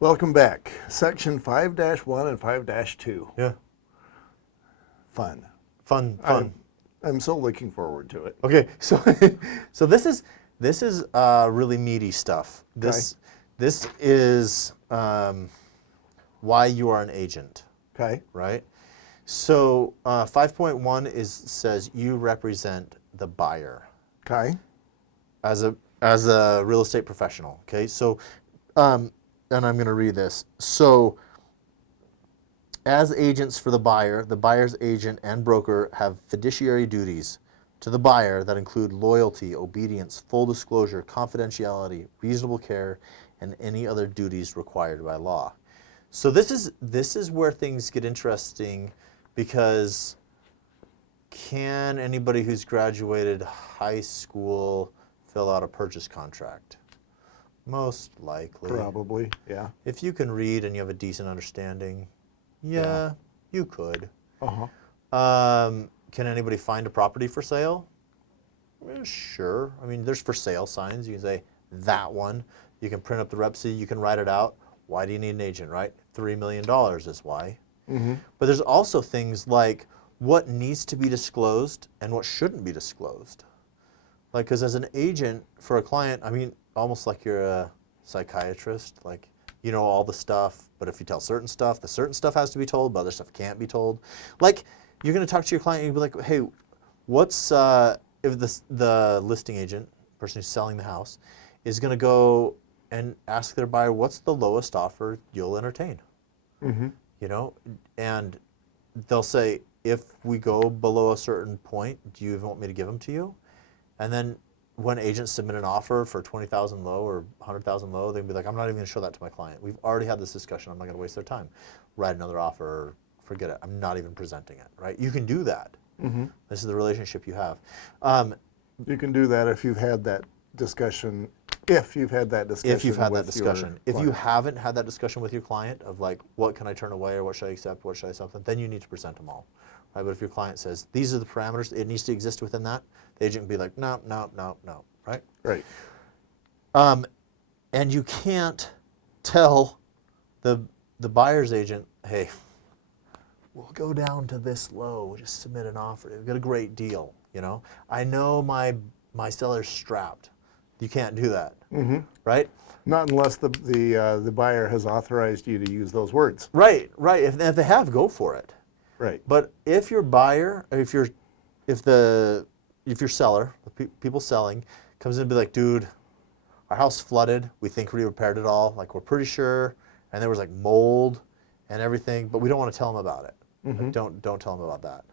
Welcome back. Section 5-1 and 5-2. Yeah. Fun. Fun. I'm so looking forward to it. Okay, so so this is really meaty stuff. This is why you are an agent, Okay. right? So 5.1 says you represent the buyer Okay. as a real estate professional. Okay, so and I'm going to read this. So as agents for the buyer, the buyer's agent and broker have fiduciary duties to the buyer that include loyalty, obedience, full disclosure, confidentiality, reasonable care, and any other duties required by law. So this is where things get interesting, because can anybody who's graduated high school fill out a purchase contract? Most likely. Probably, yeah. If you can read and you have a decent understanding, yeah. You could. Can anybody find a property for sale? Sure. I mean, there's for sale signs. You can say that one. You can print up the rep sheet. You can write it out. Why do you need an agent, right? $3 million is why. But there's also things like what needs to be disclosed and what shouldn't be disclosed. Like, because as an agent for a client, I mean, almost like you're a psychiatrist, like, you know all the stuff, but if you tell certain stuff, the certain stuff has to be told, but other stuff can't be told. Like, you're going to talk to your client and you'll be like, hey, what's, if the listing agent, person who's selling the house, is going to go and ask their buyer, what's the lowest offer you'll entertain? You know, and they'll say, if we go below a certain point, do you even want me to give them to you? And then when agents submit an offer for 20,000 low or 100,000 low, they'll be like, I'm not even going to show that to my client. We've already had this discussion. I'm not going to waste their time. Write another offer, or forget it. I'm not even presenting it, right? You can do that. This is the relationship you have. You can do that if you've had that discussion. If you've had that discussion. If you've had that with discussion. your If you client. haven't had that discussion with your client of like, what can I turn away, or what should I accept, what should I accept, then you need to present them all. Right? But if your client says, these are the parameters, it needs to exist within that, the agent can be like, no, no, no, no, right? Right. And you can't tell the buyer's agent, hey, we'll go down to this low, we'll just submit an offer, we've got a great deal, you know? I know my seller's strapped. You can't do that, right? Not unless the buyer has authorized you to use those words. Right, right. If they have, go for it. Right. But if your buyer, or if your seller, the people selling, comes in and be like, dude, our house flooded. We think we repaired it all. Like, we're pretty sure. And there was like mold and everything, but we don't want to tell them about it. Like, don't tell them about that.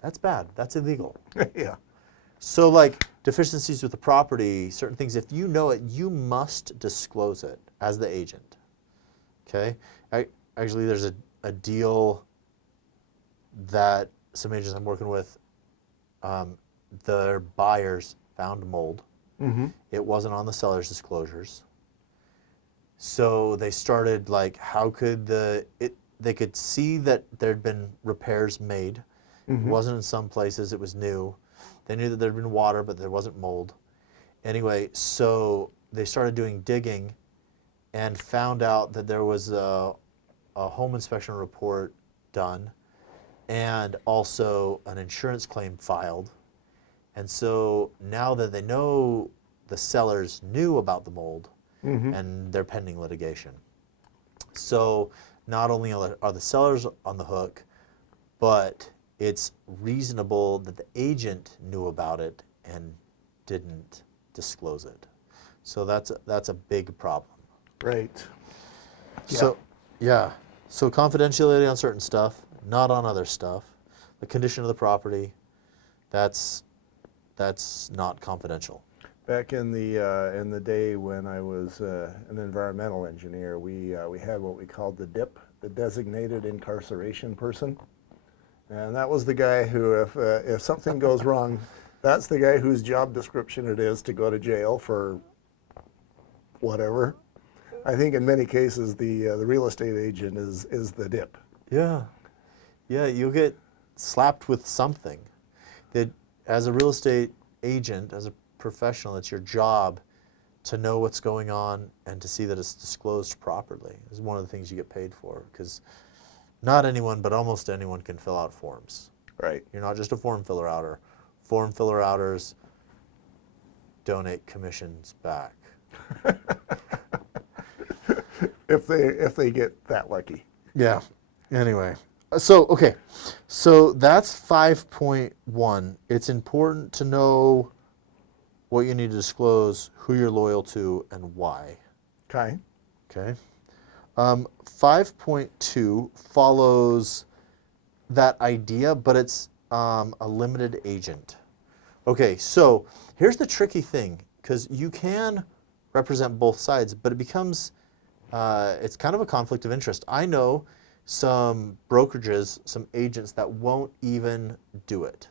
That's bad. That's illegal. Yeah. So like deficiencies with the property, certain things, if you know it, you must disclose it as the agent. Okay? Actually, there's a deal that some agents I'm working with, their buyers found mold. It wasn't on the seller's disclosures. So they started like, how could they could see that there'd been repairs made. It wasn't in some places, it was new. They knew that there'd been water, but there wasn't mold. Anyway, so they started doing digging and found out that there was a home inspection report done and also an insurance claim filed. And so now that they know the sellers knew about the mold, and they're pending litigation. So not only are the sellers on the hook, but it's reasonable that the agent knew about it and didn't disclose it. So that's a big problem. Right. So yeah. So confidentiality on certain stuff, not on other stuff. The condition of the property, that's not confidential. Back in the day when I was an environmental engineer, we had what we called the DIP, the Designated Incarceration Person, and that was the guy who, if something goes wrong, that's the guy whose job description it is to go to jail for whatever. I think in many cases the real estate agent is the DIP. Yeah, yeah, you'll get slapped with something. That as a real estate agent, as a professional, it's your job to know what's going on and to see that it's disclosed properly is one of the things you get paid for, because not anyone, but almost anyone can fill out forms. Right. You're not just a form filler outer. Form filler outers donate commissions back. If they get that lucky. Yeah. Anyway, okay. So that's 5.1. It's important to know what you need to disclose, who you're loyal to, and why. Okay. Okay. 5.2 follows that idea, but it's a limited agent. Okay, so here's the tricky thing, because you can represent both sides, but it becomes, it's kind of a conflict of interest. I know some brokerages, some agents that won't even do it.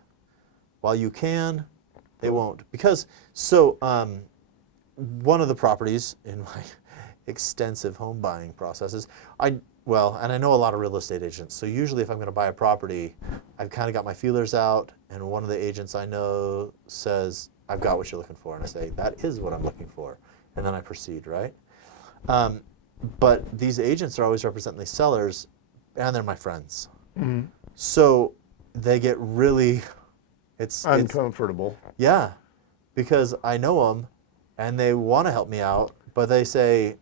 While you can, they won't. Because, one of the properties in my extensive home buying processes, and I know a lot of real estate agents, so usually if I'm going to buy a property, I've kind of got my feelers out, and one of the agents I know says, I've got what you're looking for, and I say, that is what I'm looking for, and then I proceed, right? But these agents are always representing these sellers, and they're my friends. Mm-hmm. So they get really, it's Uncomfortable. yeah, because I know them, and they want to help me out, but they say,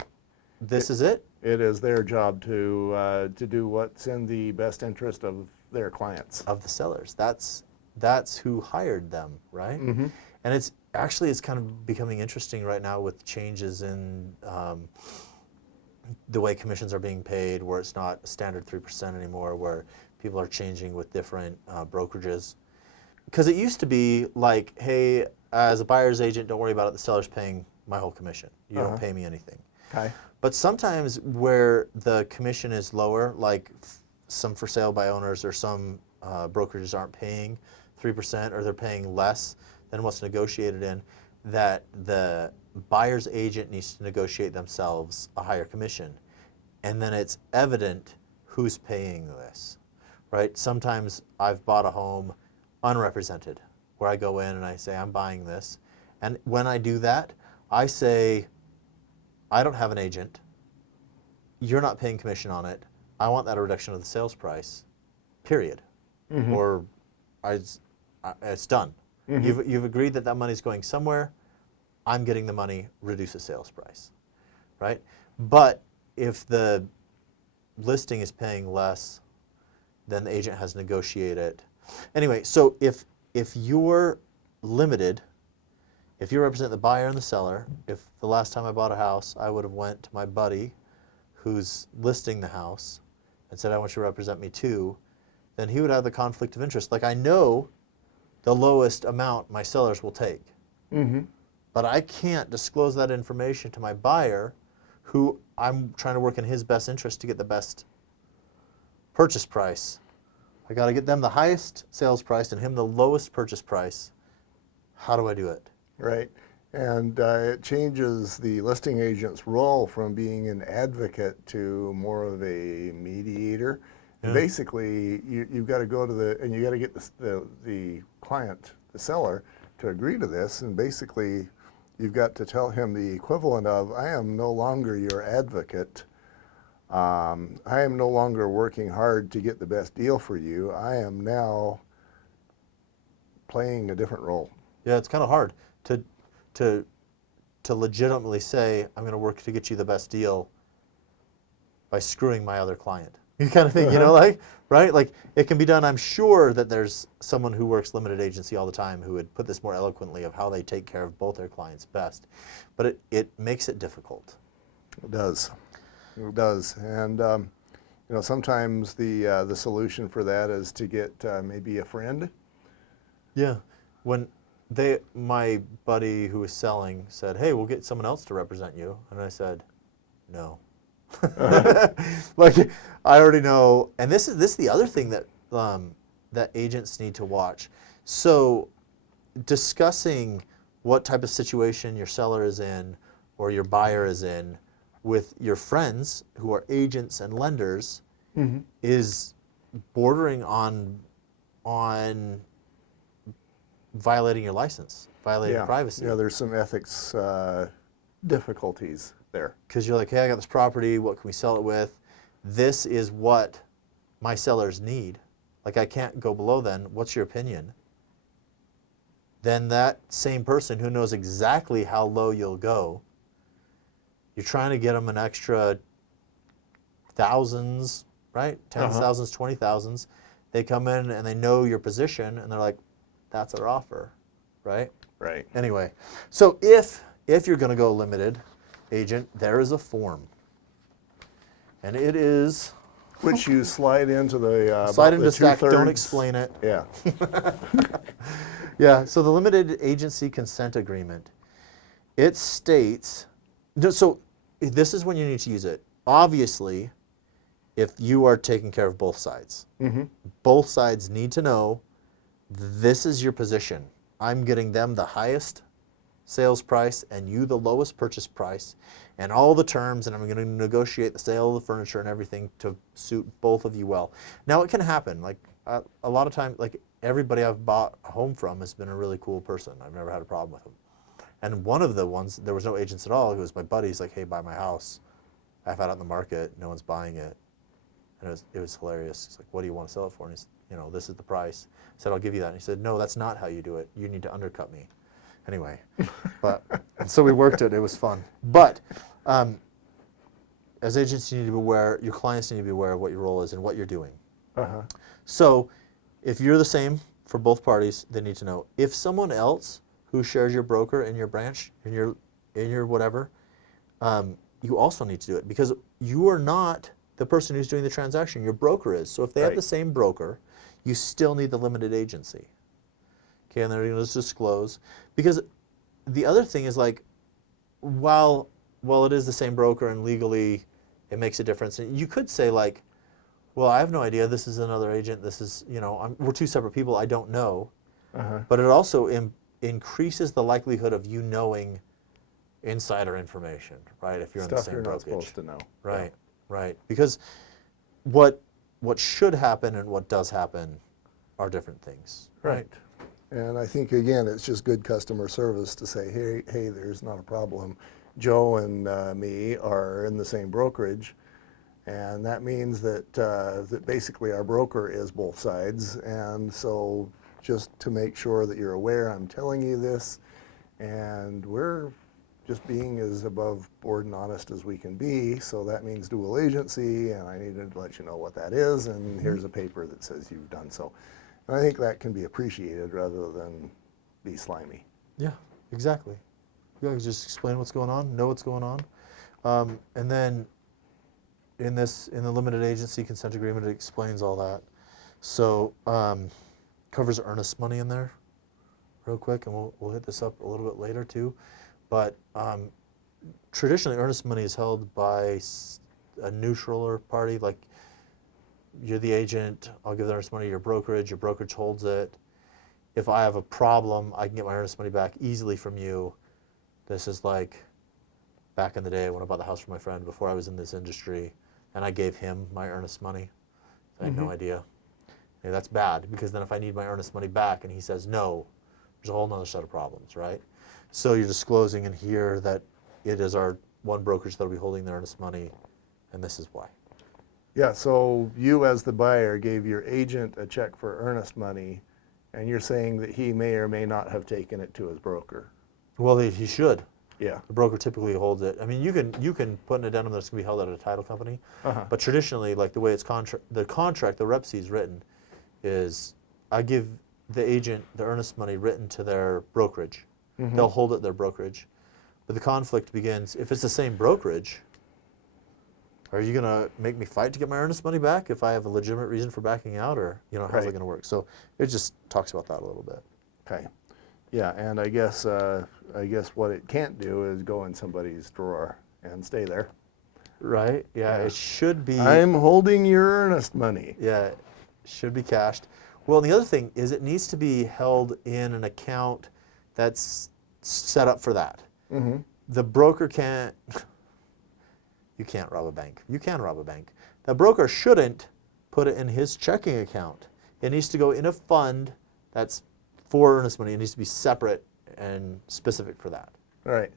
this is it? It is their job to do what's in the best interest of their clients. Of the sellers. That's who hired them, right? Mm-hmm. And it's kind of becoming interesting right now with changes in the way commissions are being paid, where it's not a standard 3% anymore, where people are changing with different brokerages. Because it used to be like, hey, as a buyer's agent, don't worry about it. The seller's paying my whole commission. You don't pay me anything. Okay. But sometimes where the commission is lower, like some for sale by owners or some brokerages aren't paying 3% or they're paying less than what's negotiated in, that the buyer's agent needs to negotiate themselves a higher commission. And then it's evident who's paying this, right? Sometimes I've bought a home unrepresented, where I go in and I say, I'm buying this. And when I do that, I say, I don't have an agent. You're not paying commission on it. I want that a reduction of the sales price, period. Mm-hmm. Or it's done. Mm-hmm. You've agreed that money's going somewhere. I'm getting the money, reduce the sales price, right? But if the listing is paying less, then the agent has negotiated it. Anyway, so if you're limited, if you represent the buyer and the seller, if the last time I bought a house, I would have went to my buddy who's listing the house and said, I want you to represent me too, then he would have the conflict of interest. Like, I know the lowest amount my sellers will take, Mm-hmm. but I can't disclose that information to my buyer, who I'm trying to work in his best interest to get the best purchase price. I got to get them the highest sales price and him the lowest purchase price. How do I do it? Right. And it changes the listing agent's role from being an advocate to more of a mediator. And Yeah. basically, you've got to go to and you got to get the client, the seller, to agree to this. And basically, you've got to tell him the equivalent of, I am no longer your advocate. I am no longer working hard to get the best deal for you. I am now playing a different role. Yeah, it's kind of hard to legitimately say, I'm going to work to get you the best deal by screwing my other client. You kind of think, right? Like, it can be done. I'm sure that there's someone who works limited agency all the time who would put this more eloquently of how they take care of both their clients best. But it makes it difficult. It does. It does. And, sometimes the solution for that is to get maybe a friend. Yeah. When my buddy who was selling said, hey, we'll get someone else to represent you. And I said, no. Like, I already know. And this is the other thing that that agents need to watch. So discussing what type of situation your seller is in or your buyer is in with your friends who are agents and lenders is bordering on violating your license, violating privacy. Yeah, there's some ethics difficulties there. Because you're like, hey, I got this property. What can we sell it with? This is what my sellers need. Like, I can't go below then. What's your opinion? Then that same person who knows exactly how low you'll go, you're trying to get them an extra thousands, right? Tens, thousands, 20,000s. They come in and they know your position and they're like, that's our offer, right? Right. Anyway, so if you're going to go limited agent, there is a form. And it is... Which you slide into the slide about into the stack, don't 2/3. explain it. Yeah. Yeah, so the limited agency consent agreement, it states, so this is when you need to use it. Obviously, if you are taking care of both sides, both sides need to know this is your position. I'm getting them the highest sales price and you the lowest purchase price and all the terms, and I'm going to negotiate the sale of the furniture and everything to suit both of you well. Now, it can happen. Like a lot of times, like everybody I've bought a home from has been a really cool person. I've never had a problem with them. And one of the ones, there was no agents at all. It was my buddy's like, hey, buy my house. I've had it on the market. No one's buying it. And it was hilarious. He's like, what do you want to sell it for? And he's, this is the price. I said, I'll give you that. And he said, no, that's not how you do it. You need to undercut me. Anyway, and so we worked it. It was fun. But as agents, you need to be aware, your clients need to be aware of what your role is and what you're doing. So if you're the same for both parties, they need to know. If someone else who shares your broker in your branch, in your whatever, you also need to do it because you are not the person who's doing the transaction. Your broker is. So if they have the same broker, you still need the limited agency. Okay, and they're going to disclose. Because the other thing is like, while it is the same broker and legally it makes a difference, and you could say like, well, I have no idea. This is another agent. This is, we're two separate people. I don't know. But it also increases the likelihood of you knowing insider information, right? If you're in the Stuff same you're brokerage. not supposed to know. Right, right. Because what should happen and what does happen are different things, right? And I think, again, it's just good customer service to say, hey, there's not a problem. Joe and me are in the same brokerage, and that means that basically our broker is both sides. And so just to make sure that you're aware, I'm telling you this, and we're just being as above board and honest as we can be. So that means dual agency, and I needed to let you know what that is, and here's a paper that says you've done so. And I think that can be appreciated rather than be slimy. Yeah, exactly. You guys just explain what's going on, know what's going on. And then in the limited agency consent agreement, it explains all that. So covers earnest money in there real quick, and we'll hit this up a little bit later too. But traditionally, earnest money is held by a neutral party, like you're the agent, I'll give the earnest money to your brokerage holds it. If I have a problem, I can get my earnest money back easily from you. This is like back in the day when I bought the house for my friend before I was in this industry, and I gave him my earnest money. I had no idea. Yeah, that's bad, because then if I need my earnest money back and he says no, there's a whole nother set of problems, right? So you're disclosing in here that it is our one brokerage that will be holding the earnest money, and this is why. Yeah, so you as the buyer gave your agent a check for earnest money, and you're saying that he may or may not have taken it to his broker. Well, he should. Yeah. The broker typically holds it. I mean, you can put an addendum that's going to be held at a title company, but traditionally, like the way it's the contract, the rep C is written, is I give the agent the earnest money written to their brokerage. They'll hold it at their brokerage. But the conflict begins, if it's the same brokerage, are you going to make me fight to get my earnest money back if I have a legitimate reason for backing out, or how's it going to work? So it just talks about that a little bit. Okay. Yeah, and I guess what it can't do is go in somebody's drawer and stay there. Right? Yeah, it should be. I'm holding your earnest money. Yeah, it should be cashed. Well, and the other thing is it needs to be held in an account that's set up for that. The broker can't. You can't rob a bank. You can rob a bank. The broker shouldn't put it in his checking account. It needs to go in a fund that's for earnest money. It needs to be separate and specific for that. Right.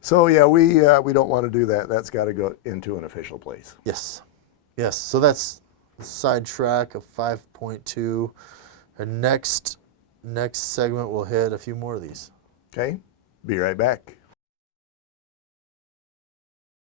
So yeah, we don't want to do that. That's got to go into an official place. Yes. Yes. So that's the sidetrack of 5.2. Our next segment we'll hit a few more of these. Okay, be right back.